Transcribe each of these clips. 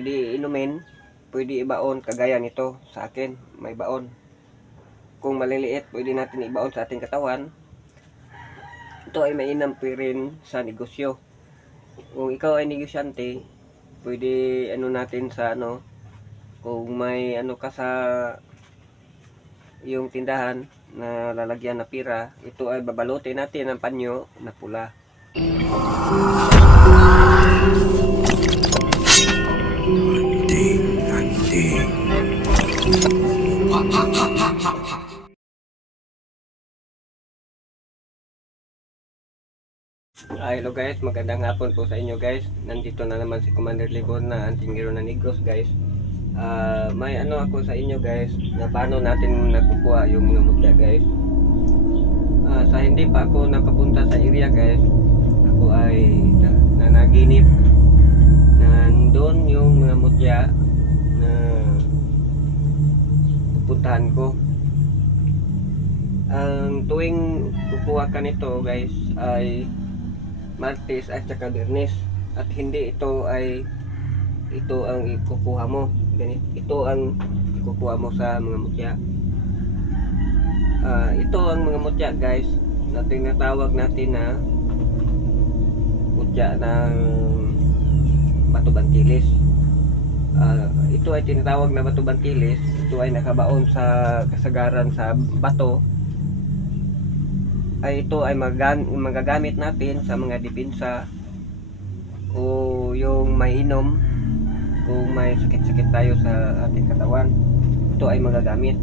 pwede inumin, pwede ibaon kagaya nito sa akin, may baon. Kung maliliit, pwede natin ibaon sa ating katawan. Ito ay mainam rin sa negosyo. Kung ikaw ay negosyante, pwede natin sa kung may ka sa yung tindahan na lalagyan na pira, ito ay babalutin natin ng panyo na pula. Hello guys, magandang hapon po sa inyo guys. Nandito na naman si Commander Libon na Antingero na Negros guys. May ako sa inyo guys, na paano natin nakukuha yung mga mutya guys. Sa hindi pa ako nakapunta sa area guys, ako ay nanaginip na nandun yung mga mutya na pupuntahan ko. Ang tuwing kukuha ka nito guys ay Martes at saka Biyernes, at hindi ito ang ikukuha mo. Ito ang ikukuha mo sa mga mutya. Ito ang mga mutya guys na tinatawag natin na mutya ng bato bantilis. Ito ay tinatawag na bato bantilis. Ito ay nakabaon sa kasagaran sa bato. Ito ay magagamit natin sa mga depensa o yung mainom kung may sakit-sakit tayo sa ating katawan. Ito ay magagamit.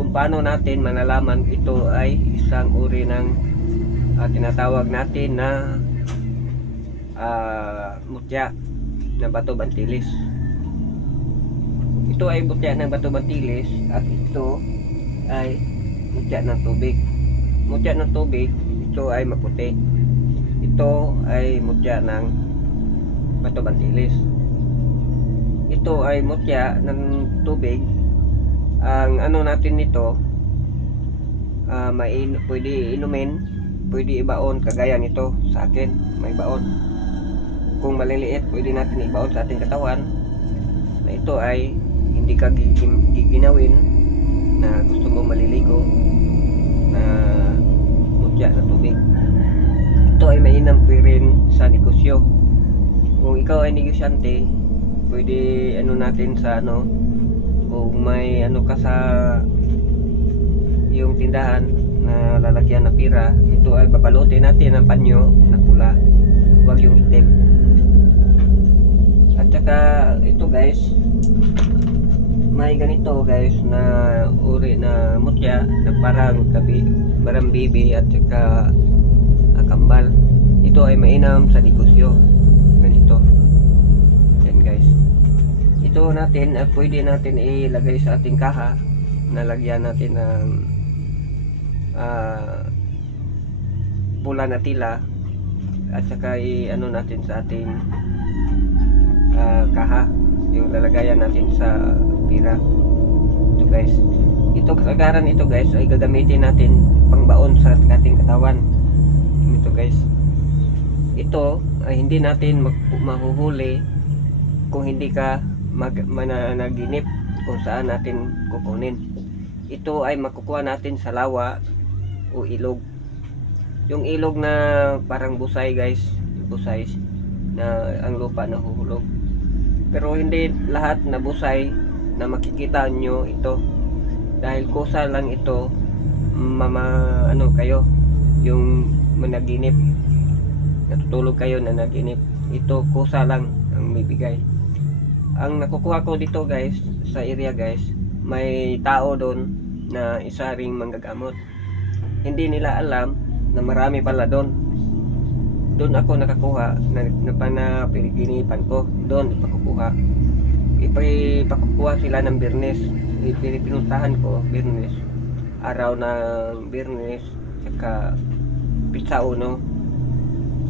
Kung paano natin malalaman ito ay isang uri ng tinatawag natin na mutya na bato bantilis. Ito ay mutya ng bato bantilis at ito ay mutya ng tubig. Mutya ng tubig, ito ay maputi. Ito ay mutya ng bato bantilis. Ito ay mutya ng tubig. Ang natin nito, pwede inumin, pwede ibaon kagaya nito sa akin, may baon. Kung maliliit, pwede natin ibaon sa ating katawan. Na ito ay hindi ka giginawin na gusto mo maliligo na mutya na tubig. Ito ay mainam rin sa negosyo. Kung ikaw ay negosyante, pwede natin sa kung may ka sa yung tindahan na lalagyan na pira, ito ay babalutin natin ng panyo na pula, huwag yung itim. At saka ito guys, may ganito guys na uri na mutya na parang bibi at saka kambal. Ito ay mainam sa negosyo. Ganito. Yan guys. Ito natin pwede natin ilagay sa ating kaha. Nalagyan natin ng pula na tila at saka natin sa ating kaha, yung lalagayan natin sa pira. Ito guys, ito kasagaran ito guys ay gagamitin natin pangbaon sa ating katawan. Ito guys, ito ay hindi natin mahuhuli kung hindi ka managinip kung saan natin kukunin. Ito ay makukuha natin sa lawa o ilog. Yung ilog na parang busay guys, busay na ang lupa nahuhulog. Pero hindi lahat na busay na makikita nyo ito, dahil kusa lang ito kayo yung managinip, natutulog kayo na naginip, ito kusa lang ang bibigay. Ang nakukuha ko dito guys sa area guys, may tao doon na isa ring manggagamot. Hindi nila alam na marami pala doon. Doon ako nakakuha na panapiginipan ko, doon ipakukuha sila ng Biyernes. Pinuntahan ko Biyernes, araw ng Biyernes saka Pizza Uno,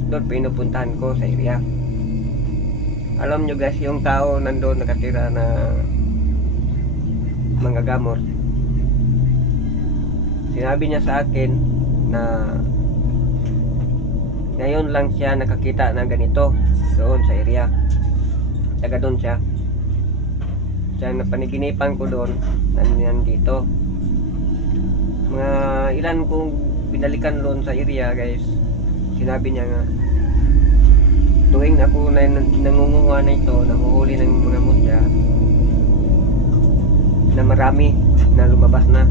doon pinupuntahan ko sa area. Alam nyo guys, yung tao nandoon nakatira na manggagamot, sinabi niya sa akin na ngayon lang siya nakakita ng ganito doon sa area. Taga doon siya. Sa napaniginipan ko doon, nandito. Mga ilan kong binalikan doon sa area guys, sinabi niya nga, tuwing ako na nangunguha na ito, nanguhuli ng mga mutya, na marami na lumabas na.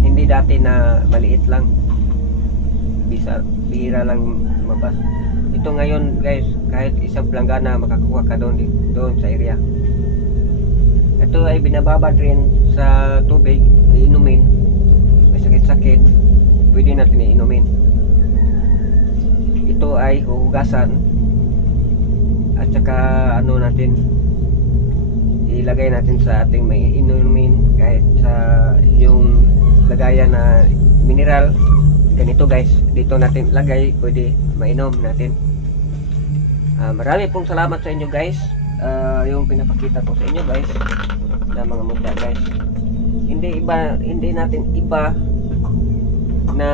Hindi dati na maliit lang, bihira lang lumabas. Ito ngayon guys, kahit isang planggana makakuha ka doon sa area. Ito ay binababad rin sa tubig, iinumin. May sakit-sakit, pwede natin iinumin. Ito ay huhugasan at saka ano natin, ilagay natin sa ating may inumin, kahit sa yung lagayan na mineral. Ganito guys, dito natin lagay, pwede mainom natin. Marami pong salamat sa inyo guys. Yung pinapakita ko sa inyo guys na mga mutya guys, hindi natin iba na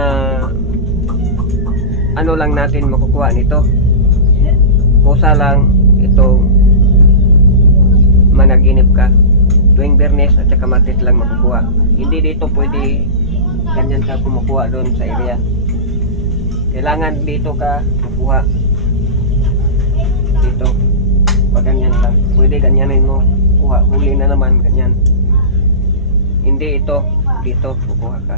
ano lang natin makukuha nito. Kusa lang itong managinip ka tuwing Biyernes at saka Martes lang makukuha. Hindi dito pwede ganyan ka kumukuha doon sa area. Kailangan dito ka kukuha dito. Pag ganyan lang, pwede ganyanin mo, kuha, huli na naman, ganyan. Hindi ito, dito kukuha ka.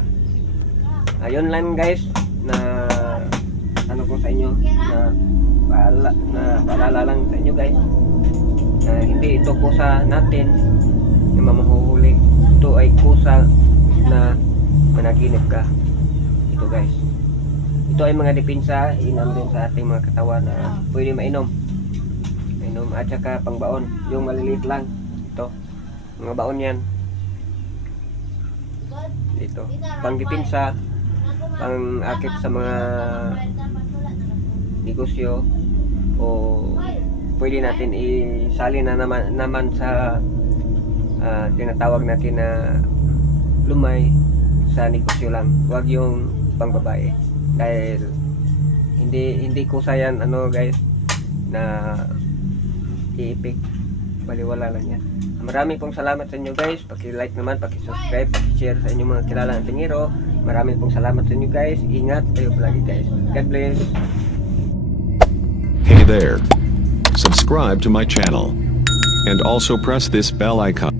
Ayun lang guys, na ano ko sa inyo, na paalala lang sa inyo guys, na hindi ito kusa natin na mamahuhuli. Ito ay kusa na managinip ka. Ito guys, ito ay mga depensa, inam din sa ating mga katawan na pwede mainom at saka pangbaon. Yung maliliit lang, ito mga baon yan dito, pang depensa, pang akit sa mga negosyo, o pwede natin isali na naman sa tinatawag natin na lumay sa negosyo lang. Huwag yung pang babae, dahil hindi ko sayan ano guys na i-epic, baliwala lang yan. Maraming pong salamat sa inyo guys. Paki-like naman, paki-subscribe, paki-share sa inyong mga kilalang tingiro. Maraming pong salamat sa inyo guys. Ingat kayo palagi guys. God bless. Hey there. Subscribe to my channel. And also press this bell icon.